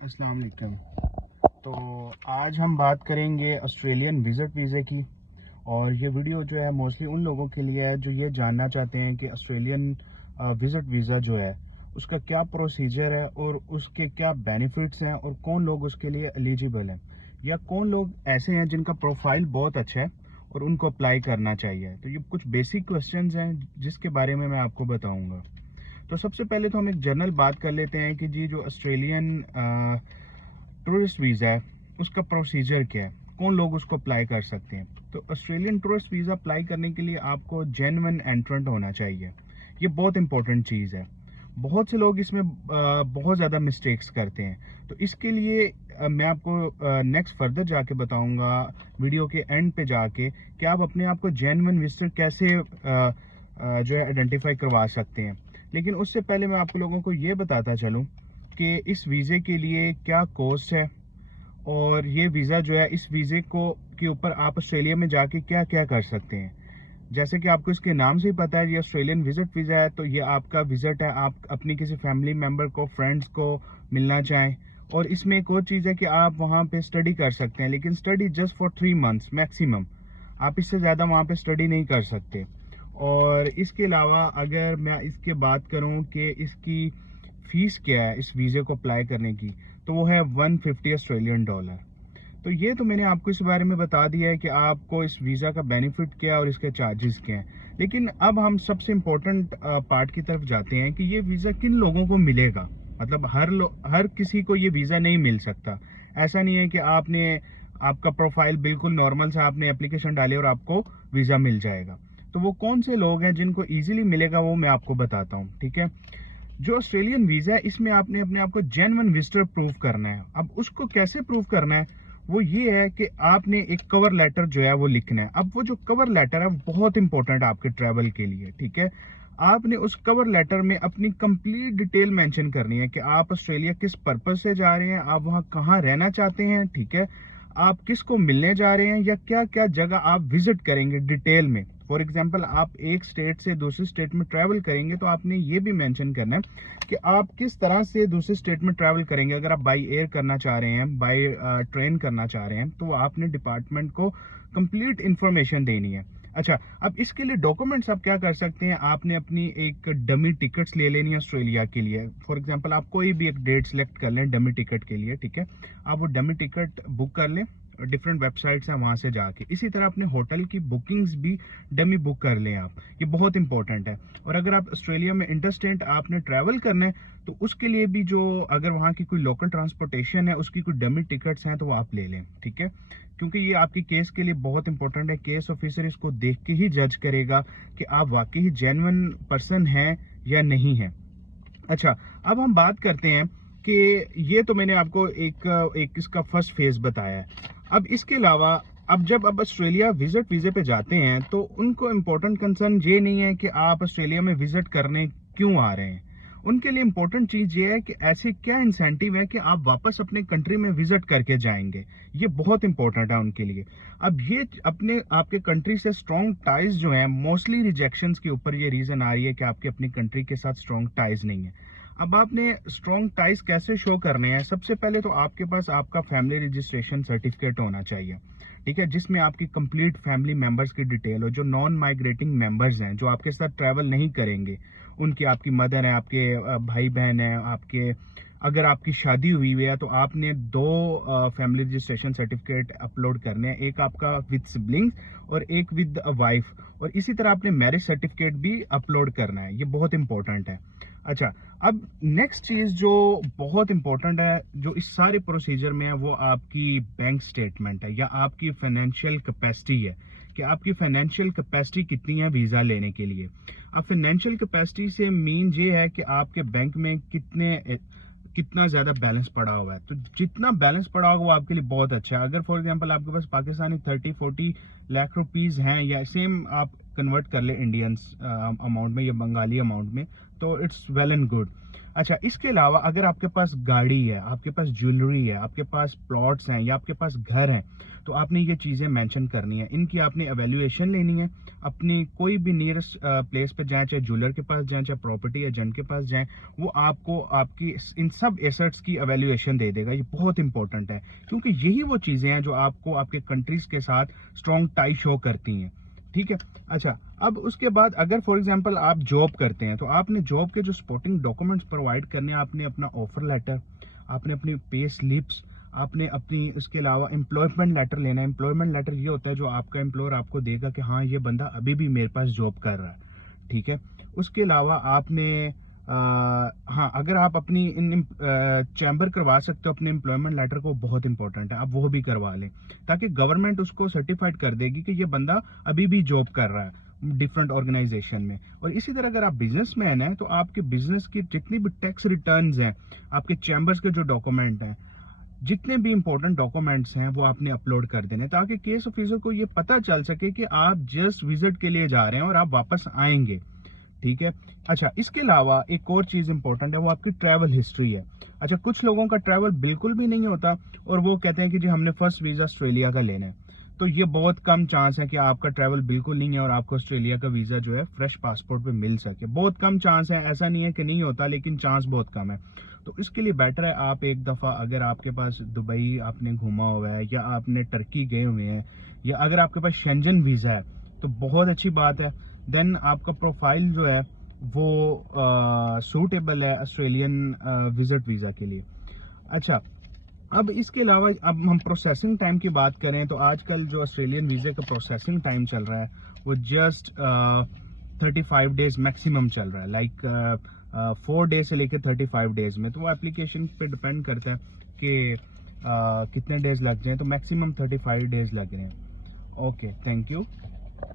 अस्सलाम वालेकुम। तो आज हम बात करेंगे ऑस्ट्रेलियन विज़िट वीज़े की। और ये वीडियो जो है मोस्टली उन लोगों के लिए है जो ये जानना चाहते हैं कि ऑस्ट्रेलियन विज़िट वीज़ा जो है उसका क्या प्रोसीजर है और उसके क्या बेनिफिट्स हैं और कौन लोग उसके लिए एलिजिबल हैं, या कौन लोग ऐसे हैं जिनका प्रोफाइल बहुत अच्छा है और उनको अप्लाई करना चाहिए। तो ये कुछ बेसिक क्वेश्चंस हैं जिसके बारे में मैं आपको बताऊंगा। तो सबसे पहले तो हम एक जनरल बात कर लेते हैं कि जी जो ऑस्ट्रेलियन टूरिस्ट वीज़ा है उसका प्रोसीजर क्या है, कौन लोग उसको अप्लाई कर सकते हैं। तो ऑस्ट्रेलियन टूरिस्ट वीज़ा अप्लाई करने के लिए आपको जेन्युइन एंट्रेंट होना चाहिए। ये बहुत इंपॉर्टेंट चीज़ है। बहुत से लोग इसमें बहुत ज़्यादा मिस्टेक्स करते हैं। तो इसके लिए मैं आपको नेक्स्ट फर्दर जाके बताऊंगा, वीडियो के एंड पे जाके, कि आप अपने आप को जेन्युइन विजिटर कैसे जो है आइडेंटिफाई करवा सकते हैं। लेकिन उससे पहले मैं आप लोगों को ये बताता चलूँ कि इस वीज़े के लिए क्या कॉस्ट है, और ये वीज़ा जो है, इस वीज़े को के ऊपर आप ऑस्ट्रेलिया में जाके क्या क्या कर सकते हैं। जैसे कि आपको इसके नाम से ही पता है, ये ऑस्ट्रेलियन विजिट वीज़ा है, तो ये आपका विजिट है, आप अपनी किसी फैमिली मेम्बर को, फ्रेंड्स को मिलना चाहें। और इसमें एक और चीज़ है कि आप वहाँ पे स्टडी कर सकते हैं, लेकिन study just for 3 months maximum. आप इससे ज़्यादा वहाँ पे स्टडी नहीं कर सकते। और इसके अलावा अगर मैं इसके बात करूँ कि इसकी फ़ीस क्या है इस वीज़े को अप्लाई करने की, तो वो है $150 ऑस्ट्रेलियन। तो ये तो मैंने आपको इस बारे में बता दिया है कि आपको इस वीज़ा का बेनिफिट क्या है और इसके चार्जेस क्या हैं। लेकिन अब हम सबसे इम्पोर्टेंट पार्ट की तरफ जाते हैं कि ये वीज़ा किन लोगों को मिलेगा। मतलब हर किसी को ये वीज़ा नहीं मिल सकता। ऐसा नहीं है कि आपका प्रोफाइल बिल्कुल नॉर्मल सा, आपने एप्लीकेशन डाली और आपको वीज़ा मिल जाएगा। तो वो कौन से लोग हैं जिनको ईजिली मिलेगा, वो मैं आपको बताता हूँ, ठीक है। जो ऑस्ट्रेलियन वीज़ा है, इसमें आपने अपने आप को जेन्युइन विजिटर प्रूव करना है। अब उसको कैसे प्रूव करना है, वो ये है कि आपने एक कवर लेटर जो है वो लिखना है। अब वो जो कवर लेटर है वो बहुत इंपॉर्टेंट है आपके ट्रैवल के लिए, ठीक है। आपने उस कवर लेटर में अपनी कंप्लीट डिटेल मेंशन करनी है कि आप ऑस्ट्रेलिया किस पर्पज से जा रहे हैं, आप वहाँ कहाँ रहना चाहते हैं, ठीक है। आप किसको मिलने जा रहे हैं, या क्या क्या जगह आप विजिट करेंगे डिटेल में। फॉर एग्जाम्पल, आप एक स्टेट से दूसरी स्टेट में ट्रैवल करेंगे तो आपने ये भी मेंशन करना है कि आप किस तरह से दूसरे स्टेट में ट्रैवल करेंगे। अगर आप बाई एयर करना चाह रहे हैं, बाई ट्रेन करना चाह रहे हैं, तो आपने डिपार्टमेंट को कंप्लीट इंफॉर्मेशन देनी है। अच्छा, अब इसके लिए डॉक्यूमेंट्स आप क्या कर सकते हैं, आपने अपनी एक डमी टिकट्स ले लेनी है ऑस्ट्रेलिया के लिए। फॉर एग्जांपल, आप कोई भी एक डेट सेलेक्ट कर लें डमी टिकट के लिए, ठीक है। आप वो डमी टिकट बुक कर लें, डिफरेंट वेबसाइट्स हैं वहां से जाके। इसी तरह अपने होटल की बुकिंग्स भी डमी बुक कर लें आप, ये बहुत इंपॉर्टेंट है। और अगर आप ऑस्ट्रेलिया में इंटरस्टेट आपने ट्रैवल करना है, तो उसके लिए भी जो, अगर वहाँ की कोई लोकल ट्रांसपोर्टेशन है, उसकी कोई डमी टिकट्स हैं, तो वो आप ले लें, ठीक है। क्योंकि ये आपकी केस के लिए बहुत इंपॉर्टेंट है। केस ऑफिसर इसको देख के ही जज करेगा कि आप वाकई ही जेन्युइन पर्सन हैं या नहीं है। अच्छा, अब हम बात करते हैं कि ये तो मैंने आपको एक इसका फर्स्ट फेज बताया है। अब इसके अलावा, जब आप ऑस्ट्रेलिया विजिट वीजे पे जाते हैं, तो उनको इम्पोर्टेंट कंसर्न ये नहीं है कि आप ऑस्ट्रेलिया में विजिट करने क्यों आ रहे हैं। उनके लिए इम्पोर्टेंट चीज ये है कि ऐसी क्या इंसेंटिव है कि आप वापस अपने कंट्री में विजिट करके जाएंगे। ये बहुत इंपॉर्टेंट है उनके लिए। अब ये अपने आपके कंट्री से स्ट्रॉन्ग टाइज जो है, मोस्टली रिजेक्शंस के ऊपर ये रीजन आ रही है कि आपके अपनी कंट्री के साथ स्ट्रॉन्ग टाइज नहीं है। अब आपने स्ट्रॉन्ग टाइज कैसे शो करने हैं, सबसे पहले तो आपके पास आपका फैमिली रजिस्ट्रेशन सर्टिफिकेट होना चाहिए, ठीक है, जिसमें आपकी कंप्लीट फैमिली मेंबर्स की डिटेल हो। जो नॉन माइग्रेटिंग मेंबर्स हैं, जो आपके साथ ट्रैवल नहीं करेंगे, उनकी, आपकी मदर है, आपके भाई बहन है, आपके, अगर आपकी शादी हुई हुई है, तो आपने दो फैमिली रजिस्ट्रेशन सर्टिफिकेट अपलोड करने हैं, एक आपका विद सिबलिंग्स और एक विद अ वाइफ। और इसी तरह आपने मैरिज सर्टिफिकेट भी अपलोड करना है, ये बहुत इंपॉर्टेंट है। अच्छा, अब नेक्स्ट चीज जो बहुत इंपॉर्टेंट है, जो इस सारे प्रोसीजर में है, वो आपकी बैंक स्टेटमेंट है, या आपकी फाइनेंशियल कैपेसिटी है, कि आपकी फाइनेंशियल कैपेसिटी कितनी है वीजा लेने के लिए। अब फाइनेंशियल कैपेसिटी से मीन ये है कि आपके बैंक में कितना ज्यादा बैलेंस पड़ा हुआ है। तो जितना बैलेंस पड़ा होगा वो आपके लिए बहुत अच्छा है। अगर फॉर एग्जांपल आपके पास पाकिस्तानी 30-40 लाख रुपीस हैं, या सेम आप कन्वर्ट कर ले इंडियंस अमाउंट में या बंगाली अमाउंट में, तो इट्स वेल एंड गुड। अच्छा, इसके अलावा अगर आपके पास गाड़ी है, आपके पास ज्वेलरी है, आपके पास प्लॉट्स हैं या आपके पास घर है, तो आपने ये चीज़ें मेंशन करनी है। इनकी आपने एवेल्यूएशन लेनी है। अपनी कोई भी नियरेस्ट प्लेस पे जाएँ, चाहे ज्वेलर के पास जाएँ, चाहे प्रॉपर्टी एजेंट के पास जाएँ, वो आपको आपकी इन सब एसेट्स की एवेल्यूएशन दे देगा। ये बहुत इंपॉर्टेंट है, क्योंकि यही वो चीज़ें हैं जो आपको आपके कंट्रीज़ के साथ स्ट्रॉन्ग टाई शो करती हैं। ठीक है। अच्छा, अब उसके बाद अगर फॉर एग्जांपल आप जॉब करते हैं, तो आपने जॉब के जो सपोर्टिंग डॉक्यूमेंट्स प्रोवाइड करने हैं, आपने अपना ऑफर लेटर, आपने अपनी पे स्लिप्स, आपने अपनी उसके अलावा एम्प्लॉयमेंट लेटर लेना है। एम्प्लॉयमेंट लेटर ये होता है जो आपका एम्प्लॉयर आपको देगा कि हाँ, ये बंदा अभी भी मेरे पास जॉब कर रहा है। ठीक है। उसके अलावा आपने हाँ, अगर आप अपनी इन चैम्बर करवा सकते हो अपने एम्प्लॉयमेंट लेटर को, बहुत इंपॉर्टेंट है, आप वो भी करवा लें, ताकि गवर्नमेंट उसको सर्टिफाइड कर देगी कि ये बंदा अभी भी जॉब कर रहा है डिफरेंट ऑर्गेनाइजेशन में। और इसी तरह अगर आप बिजनेसमैन हैं, तो आपके बिजनेस की जितनी भी टैक्स रिटर्न्स हैं, आपके चैम्बर्स के जो डॉक्यूमेंट हैं, जितने भी इंपॉर्टेंट डॉक्यूमेंट्स हैं, वो आपने अपलोड कर देने, ताकि केस ऑफिसर को ये पता चल सके कि आप जस्ट विजिट के लिए जा रहे हैं और आप वापस आएंगे। ठीक है। अच्छा, इसके अलावा एक और चीज इंपॉर्टेंट है, वो आपकी ट्रैवल हिस्ट्री है। अच्छा, कुछ लोगों का ट्रैवल बिल्कुल भी नहीं होता और वो कहते हैं कि जी हमने फर्स्ट वीजा ऑस्ट्रेलिया का लेना है। तो ये बहुत कम चांस है कि आपका ट्रैवल बिल्कुल नहीं है और आपको ऑस्ट्रेलिया का वीजा जो है फ्रेश पासपोर्ट पे मिल सके। बहुत कम चांस है, ऐसा नहीं है कि नहीं होता, लेकिन चांस बहुत कम है। तो इसके लिए बेटर है आप एक दफा, अगर आपके पास दुबई आपने घूमा हुआ है या आपने टर्की गए हुए हैं या अगर आपके पास शेंजन वीजा है, तो बहुत अच्छी बात है। देन आपका प्रोफाइल जो है वो सूटेबल है ऑस्ट्रेलियन विजिट वीजा के लिए। अच्छा, अब इसके अलावा अब हम प्रोसेसिंग टाइम की बात करें, तो आजकल जो ऑस्ट्रेलियन वीजे का प्रोसेसिंग टाइम चल रहा है, वो जस्ट 35 डेज मैक्सिमम चल रहा है। लाइक 4 डेज से लेकर 35 डेज में, तो वो एप्लीकेशन पे डिपेंड करता है कि कितने डेज लग जाए, तो मैक्सिमम 35 डेज लग रहे हैं। Okay, thank you.